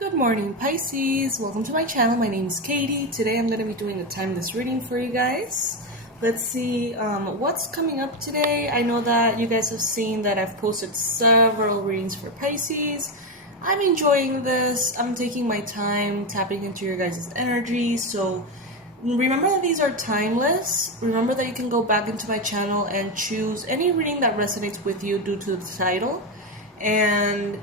Good morning, Pisces. Welcome to my channel. My name is Katie. Today I'm going to be doing a timeless reading for you guys. Let's see what's coming up today. I know that you guys have seen that I've posted several readings for Pisces. I'm enjoying this. I'm taking my time tapping into your guys' energy. So remember that these are timeless. Remember that you can go back into my channel and choose any reading that resonates with you due to the title. And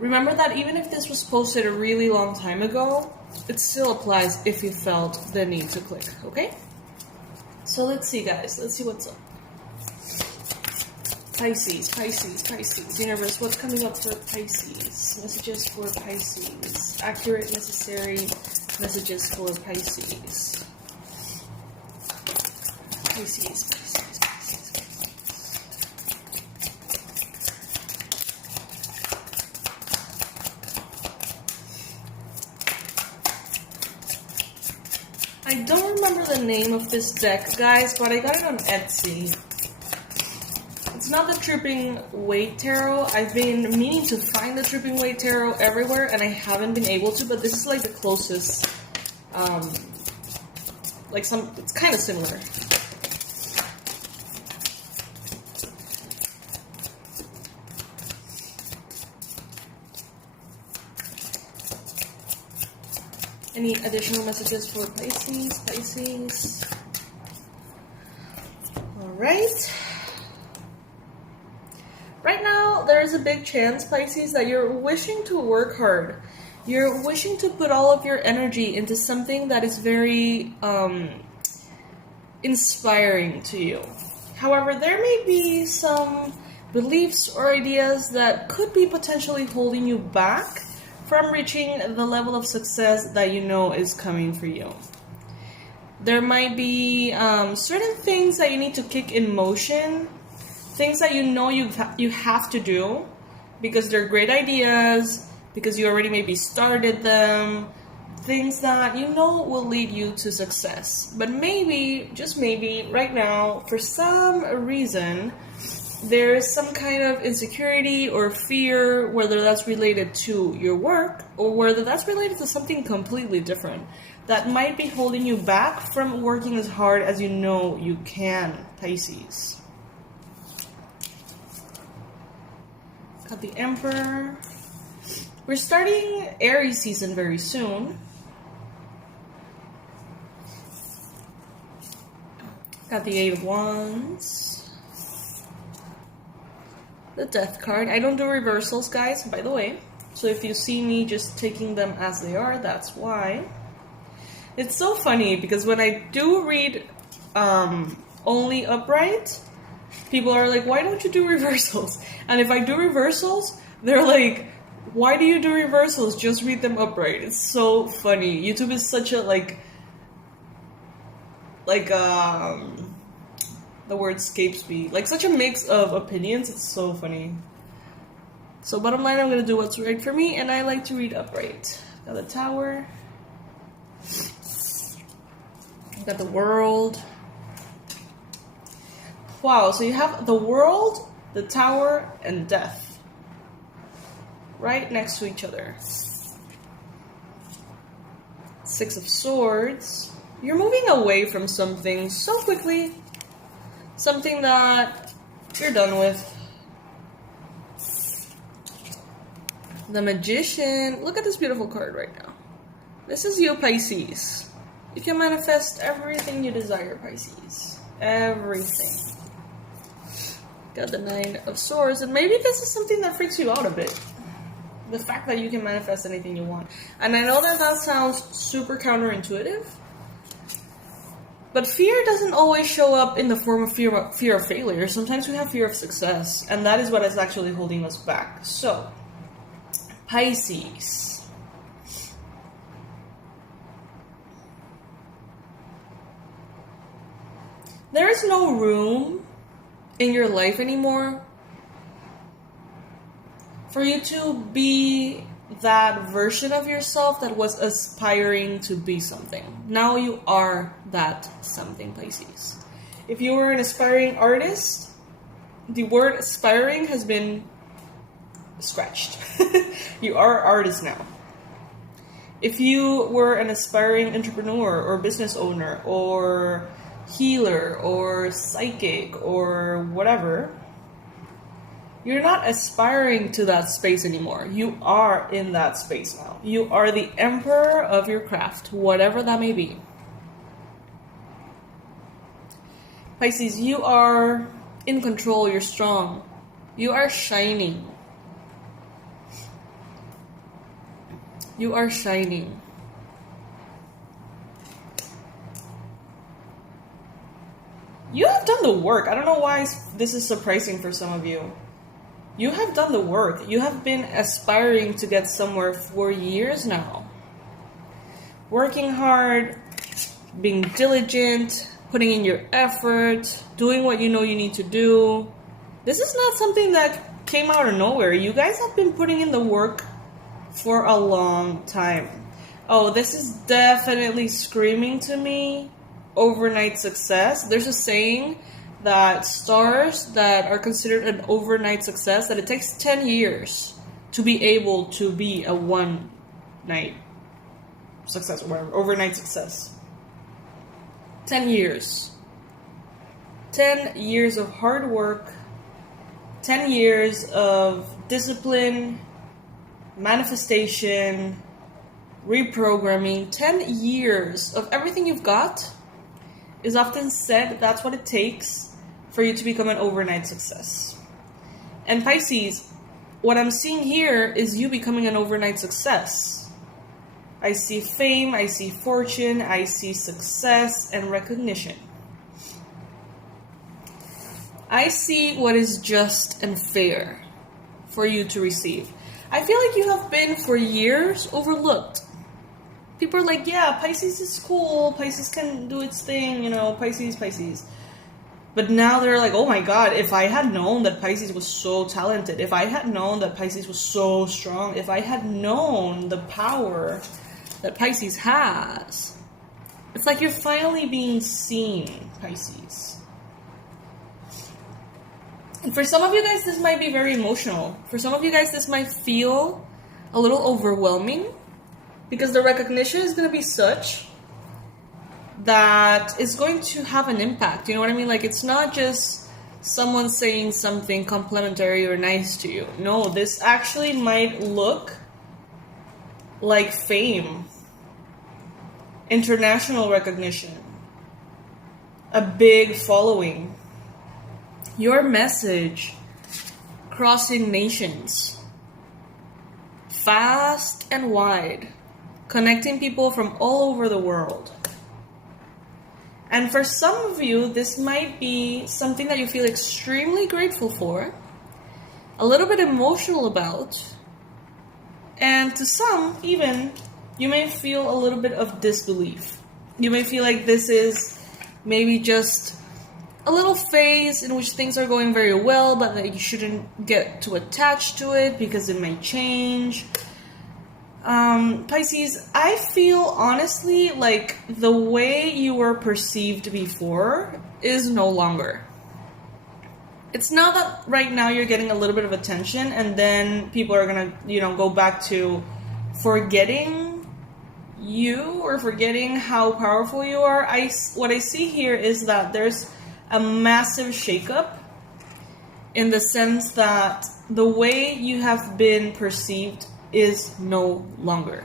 remember that even if this was posted a really long time ago, it still applies if you felt the need to click, okay? So let's see, guys. Let's see what's up. Pisces. Universe, what's coming up for Pisces? Messages for Pisces. Accurate, necessary messages for Pisces. Pisces. I don't remember the name of this deck, guys, but I got it on Etsy. It's not the Tripping Weight Tarot. I've been meaning to find the Tripping Weight Tarot everywhere, and I haven't been able to, but this is like the closest, it's kind of similar. Any additional messages for Pisces? Alright. Right now, there is a big chance, Pisces, that you're wishing to work hard. You're wishing to put all of your energy into something that is very inspiring to you. However, there may be some beliefs or ideas that could be potentially holding you back from reaching the level of success that you know is coming for you. There might be certain things that you need to kick in motion, things that you know you have to do because they're great ideas, because you already maybe started them, things that you know will lead you to success. But maybe, just maybe, right now, for some reason, there is some kind of insecurity or fear, whether that's related to your work or whether that's related to something completely different, that might be holding you back from working as hard as you know you can, Pisces. Got the Emperor. We're starting Aries season very soon. Got the Eight of Wands. The Death card. I don't do reversals, guys, by the way. So if you see me just taking them as they are, that's why. It's so funny because when I do read only upright, people are like, why don't you do reversals? And if I do reversals, they're like, why do you do reversals? Just read them upright. It's so funny. YouTube is such a the word escapes me. Like such a mix of opinions. It's so funny. So bottom line, I'm going to do what's right for me, and I like to read upright. Got the Tower. Got the World. Wow, so you have the World, the Tower, and Death right next to each other. Six of Swords. You're moving away from something so quickly. Something that you're done with. The Magician. Look at this beautiful card right now. This is you, Pisces. You can manifest everything you desire, Pisces. Everything. Got the Nine of Swords. And maybe this is something that freaks you out a bit. The fact that you can manifest anything you want. And I know that sounds super counterintuitive. But fear doesn't always show up in the form of fear of failure. Sometimes we have fear of success, and that is what is actually holding us back. So, Pisces. There is no room in your life anymore for you to be that version of yourself that was aspiring to be something. Now you are that something, Pisces. If you were an aspiring artist, the word aspiring has been scratched. You are an artist now. If you were an aspiring entrepreneur or business owner or healer or psychic or whatever, you're not aspiring to that space anymore. You are in that space now. You are the emperor of your craft, whatever that may be. Pisces, you are in control. You're strong. You are shining. You are shining. You have done the work. I don't know why this is surprising for some of you. You have done the work. You have been aspiring to get somewhere for years now. Working hard, being diligent, putting in your effort, doing what you know you need to do. This is not something that came out of nowhere. You guys have been putting in the work for a long time. Oh, this is definitely screaming to me overnight success. There's a saying that stars that are considered an overnight success, that it takes 10 years to be able to be a one night success or whatever, overnight success. 10 years. 10 years of hard work, 10 years of discipline, manifestation, reprogramming. 10 years of everything you've got is often said that's what it takes for you to become an overnight success. And Pisces, what I'm seeing here is you becoming an overnight success. I see fame, I see fortune, I see success and recognition. I see what is just and fair for you to receive. I feel like you have been for years overlooked. People are like, yeah, Pisces is cool, Pisces can do its thing, Pisces. But now they're like, oh my God, if I had known that Pisces was so talented, if I had known that Pisces was so strong, if I had known the power that Pisces has. It's like you're finally being seen, Pisces. And for some of you guys, this might be very emotional. For some of you guys, this might feel a little overwhelming because the recognition is going to be such that it's going to have an impact. You know what I mean? Like, it's not just someone saying something complimentary or nice to you. No, this actually might look like fame, international recognition, a big following, your message crossing nations, fast and wide, connecting people from all over the world. And for some of you, this might be something that you feel extremely grateful for, a little bit emotional about, and to some, even, you may feel a little bit of disbelief. You may feel like this is maybe just a little phase in which things are going very well, but that you shouldn't get too attached to it because it may change. Pisces, I feel honestly like the way you were perceived before is no longer. It's not that right now you're getting a little bit of attention and then people are gonna, go back to forgetting you or forgetting how powerful you are. What I see here is that there's a massive shakeup in the sense that the way you have been perceived is no longer.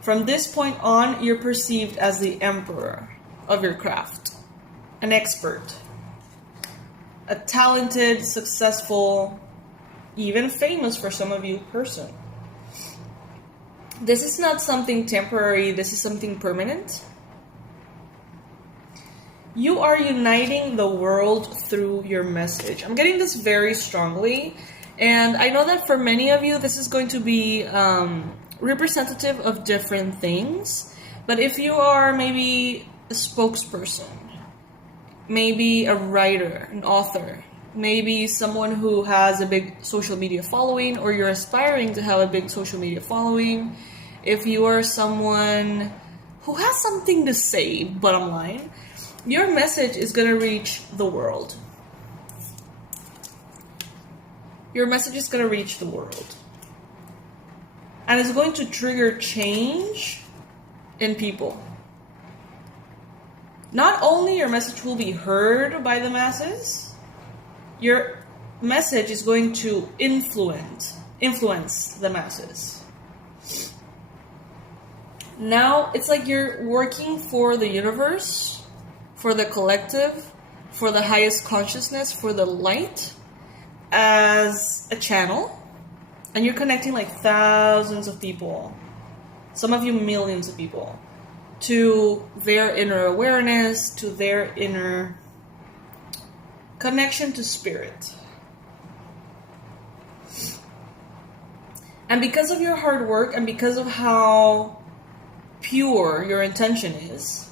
From this point on, you're perceived as the emperor of your craft, an expert, a talented, successful, even famous for some of you person. This is not something temporary, this is something permanent. You are uniting the world through your message. I'm getting this very strongly. And I know that for many of you, this is going to be representative of different things. But if you are maybe a spokesperson, maybe a writer, an author, maybe someone who has a big social media following, or you're aspiring to have a big social media following, if you are someone who has something to say, bottom line, your message is going to reach the world. Your message is going to reach the world. And it's going to trigger change in people. Not only your message will be heard by the masses, your message is going to influence the masses. Now, it's like you're working for the universe, for the collective, for the highest consciousness, for the light, as a channel. And you're connecting like thousands of people, some of you millions of people, to their inner awareness, to their inner connection to spirit. And because of your hard work and because of how pure your intention is,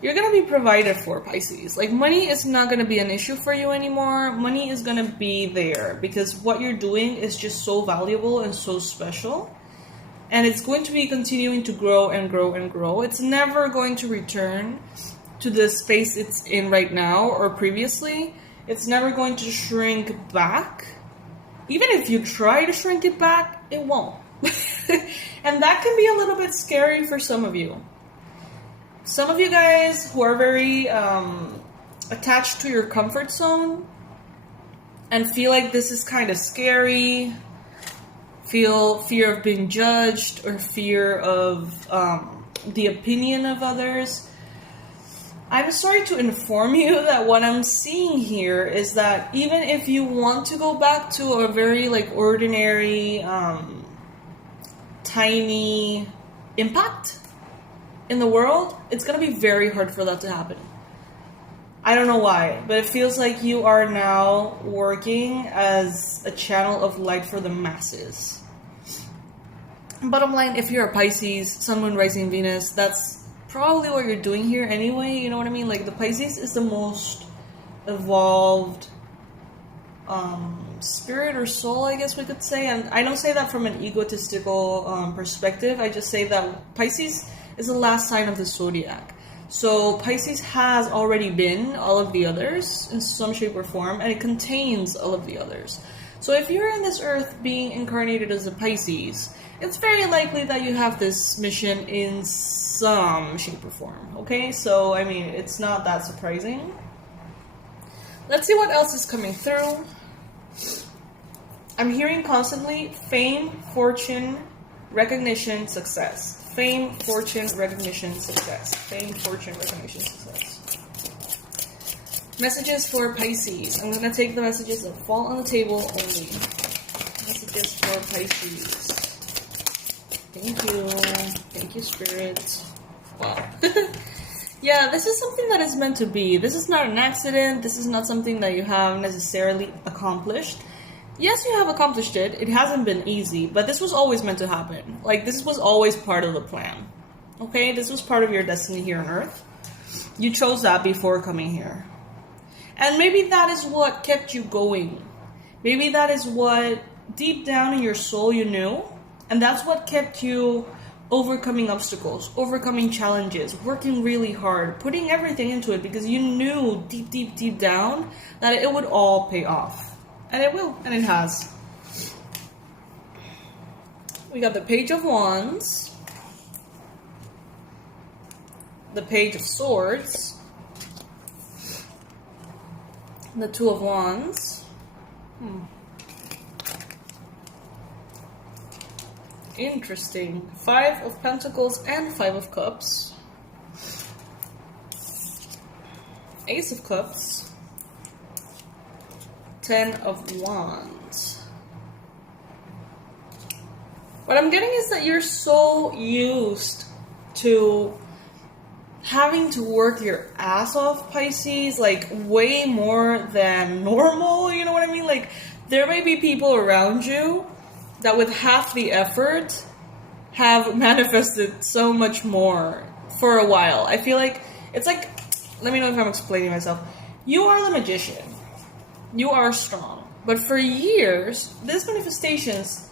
you're going to be provided for, Pisces. Like, money is not going to be an issue for you anymore. Money is going to be there because what you're doing is just so valuable and so special. And it's going to be continuing to grow and grow and grow. It's never going to return to the space it's in right now or previously. It's never going to shrink back. Even if you try to shrink it back, it won't. And that can be a little bit scary for some of you. Some of you guys who are very attached to your comfort zone and feel like this is kind of scary, feel fear of being judged or fear of the opinion of others, I'm sorry to inform you that what I'm seeing here is that even if you want to go back to a very like ordinary, tiny impact in the world, it's going to be very hard for that to happen. I don't know why, but it feels like you are now working as a channel of light for the masses. Bottom line, if you're a Pisces, Sun, Moon, Rising, Venus, that's probably what you're doing here anyway, you know what I mean? Like, the Pisces is the most evolved spirit or soul, I guess we could say. And I don't say that from an egotistical perspective. I just say that Pisces is the last sign of the zodiac. So Pisces has already been all of the others in some shape or form, and it contains all of the others. So if you're in this earth being incarnated as a Pisces, it's very likely that you have this mission in some shape or form, okay? So, I mean, it's not that surprising. Let's see what else is coming through. I'm hearing constantly fame, fortune, recognition, success. Fame, fortune, recognition, success. Fame, fortune, recognition, success. Messages for Pisces. I'm going to take the messages that fall on the table only. Messages for Pisces. Thank you. Thank you, Spirit. Wow. Yeah, this is something that is meant to be. This is not an accident. This is not something that you have necessarily accomplished. Yes, you have accomplished it. It hasn't been easy, but this was always meant to happen. Like, this was always part of the plan. Okay? This was part of your destiny here on Earth. You chose that before coming here. And maybe that is what kept you going. Maybe that is what deep down in your soul you knew. And that's what kept you overcoming obstacles, overcoming challenges, working really hard, putting everything into it because you knew deep, deep, deep down that it would all pay off. And it will, and it has. We got the Page of Wands, the Page of Swords, the Two of Wands. Interesting. Five of Pentacles and Five of Cups. Ace of Cups. 10 of Wands. What I'm getting is that you're so used to having to work your ass off, Pisces, like way more than normal, you know what I mean? Like, there may be people around you that with half the effort have manifested so much more for a while. I feel like, it's like, let me know if I'm explaining myself. You are the magician. You are strong. But for years, these manifestations,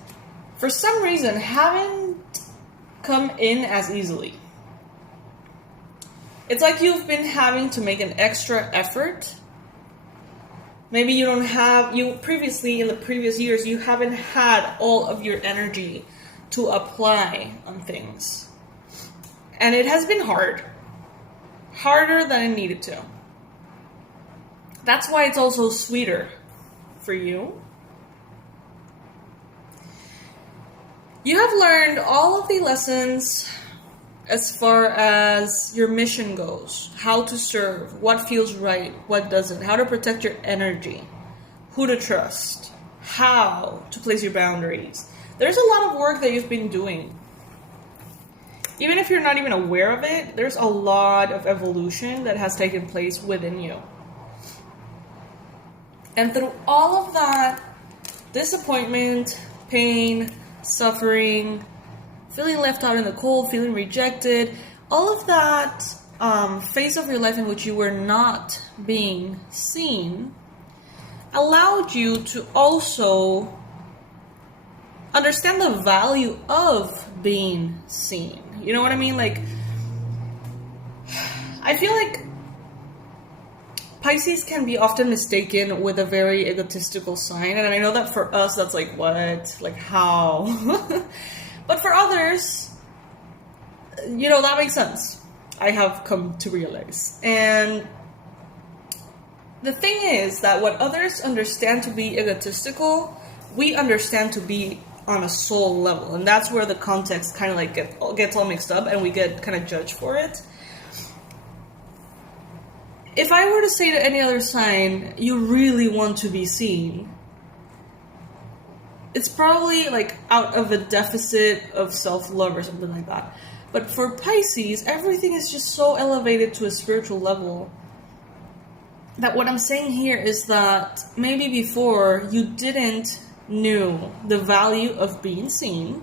for some reason, haven't come in as easily. It's like you've been having to make an extra effort. Maybe you don't have, previously, in the previous years, you haven't had all of your energy to apply on things. And it has been hard. Harder than it needed to. That's why it's also sweeter for you. You have learned all of the lessons as far as your mission goes. How to serve, what feels right, what doesn't, how to protect your energy, who to trust, how to place your boundaries. There's a lot of work that you've been doing. Even if you're not even aware of it, there's a lot of evolution that has taken place within you. And through all of that disappointment, pain, suffering, feeling left out in the cold, feeling rejected, all of that phase of your life in which you were not being seen allowed you to also understand the value of being seen. You know what I mean? Like, I feel like Pisces can be often mistaken with a very egotistical sign, and I know that for us that's like, what? Like, how? But for others, you know, that makes sense. I have come to realize. And the thing is that what others understand to be egotistical, we understand to be on a soul level. And that's where the context kind of like gets all mixed up and we get kind of judged for it. If I were to say to any other sign, you really want to be seen, it's probably like out of a deficit of self-love or something like that. But for Pisces, everything is just so elevated to a spiritual level that what I'm saying here is that maybe before you didn't know the value of being seen.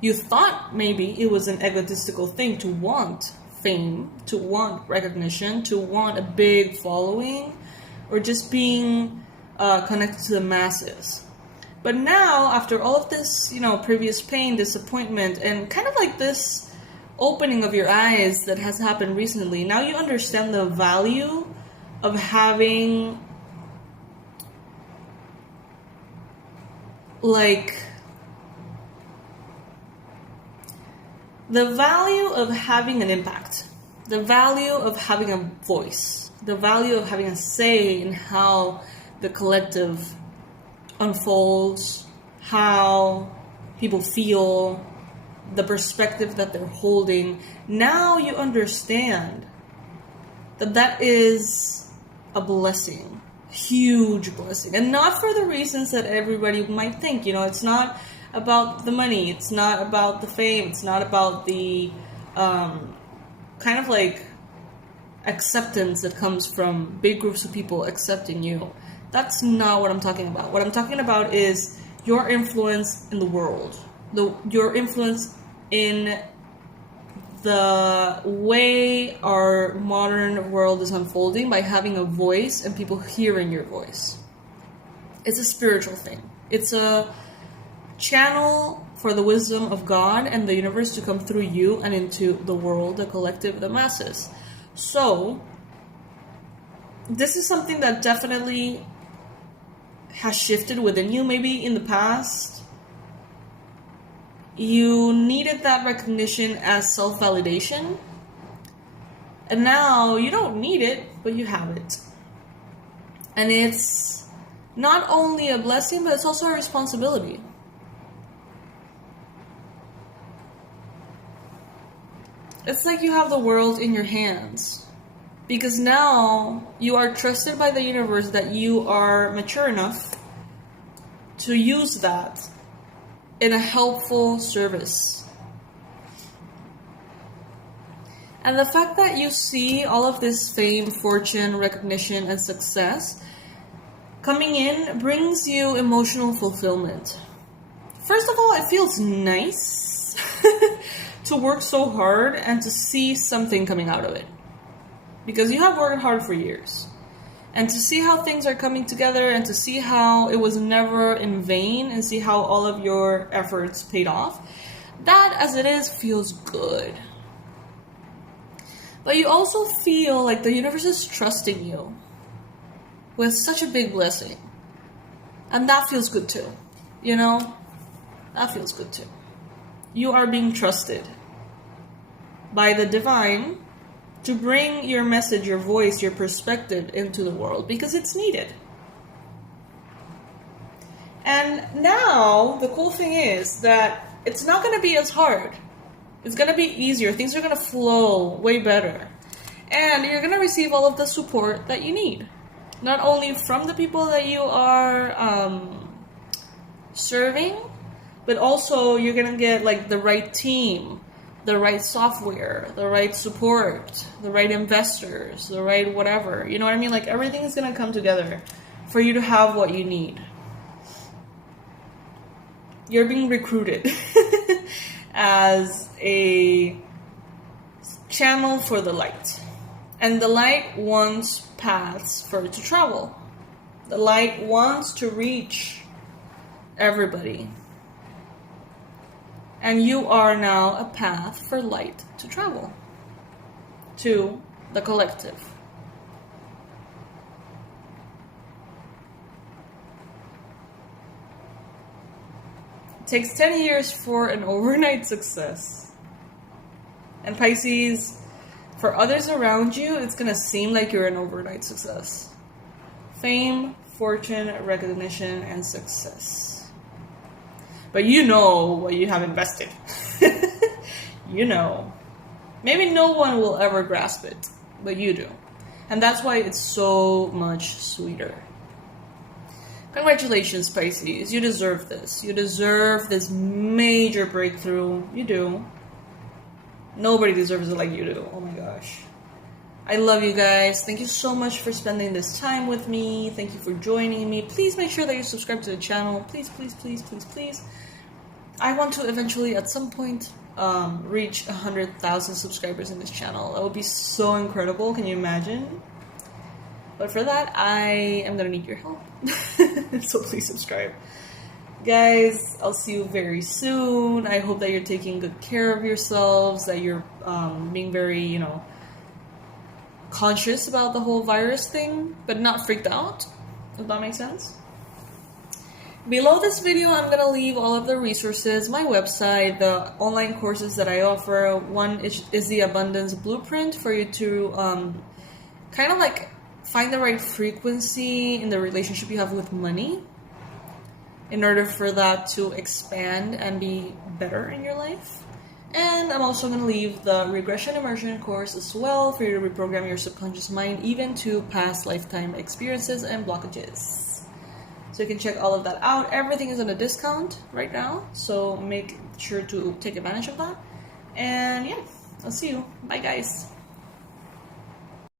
You thought maybe it was an egotistical thing to want fame, to want recognition, to want a big following, or just being connected to the masses. But now, after all of this, previous pain, disappointment, and kind of like this opening of your eyes that has happened recently, now you understand the value of having, the value of having an impact, the value of having a voice, the value of having a say in how the collective unfolds, how people feel, the perspective that they're holding. Now you understand that that is a blessing, huge blessing, and not for the reasons that everybody might think. It's not about the money, it's not about the fame, it's not about the kind of like acceptance that comes from big groups of people accepting you. That's not what I'm talking about. What I'm talking about is your influence in the world, your influence in the way our modern world is unfolding by having a voice and people hearing your voice. It's a spiritual thing. It's a channel for the wisdom of God and the universe to come through you and into the world, the collective, the masses. So, this is something that definitely has shifted within you. Maybe in the past, you needed that recognition as self-validation. And now you don't need it, but you have it. And it's not only a blessing, but it's also a responsibility. It's like you have the world in your hands. Because now you are trusted by the universe that you are mature enough to use that in a helpful service. And the fact that you see all of this fame, fortune, recognition, and success coming in brings you emotional fulfillment. First of all, it feels nice to work so hard and to see something coming out of it. Because you have worked hard for years. And to see how things are coming together and to see how it was never in vain and see how all of your efforts paid off, that as it is feels good. But you also feel like the universe is trusting you with such a big blessing. And that feels good too. That feels good too. You are being trusted by the divine to bring your message, your voice, your perspective into the world because it's needed. And now the cool thing is that it's not going to be as hard. It's going to be easier. Things are going to flow way better. And you're going to receive all of the support that you need. Not only from the people that you are serving, but also you're going to get like the right team, the right software, the right support, the right investors, the right whatever. You know what I mean? Like everything is going to come together for you to have what you need. You're being recruited as a channel for the light. And the light wants paths for it to travel. The light wants to reach everybody. And you are now a path for light to travel to the collective. It takes 10 years for an overnight success. And Pisces, for others around you, it's going to seem like you're an overnight success. Fame, fortune, recognition, and success. But you know what you have invested. You know. Maybe no one will ever grasp it, but you do. And that's why it's so much sweeter. Congratulations, Pisces. You deserve this. You deserve this major breakthrough. You do. Nobody deserves it like you do. Oh my gosh. I love you guys. Thank you so much for spending this time with me. Thank you for joining me. Please make sure that you subscribe to the channel. Please, please, please, please, please. I want to eventually, at some point, reach 100,000 subscribers in this channel. That would be so incredible. Can you imagine? But for that, I am going to need your help. So please subscribe. Guys, I'll see you very soon. I hope that you're taking good care of yourselves, that you're being very, conscious about the whole virus thing, but not freaked out, if that makes sense. Below this video, I'm going to leave all of the resources, my website, the online courses that I offer. One is the Abundance Blueprint for you to kind of like find the right frequency in the relationship you have with money in order for that to expand and be better in your life. And I'm also going to leave the Regression Immersion course as well for you to reprogram your subconscious mind even to past lifetime experiences and blockages. So you can check all of that out. Everything is on a discount right now, so make sure to take advantage of that. And yeah, I'll see you. Bye guys.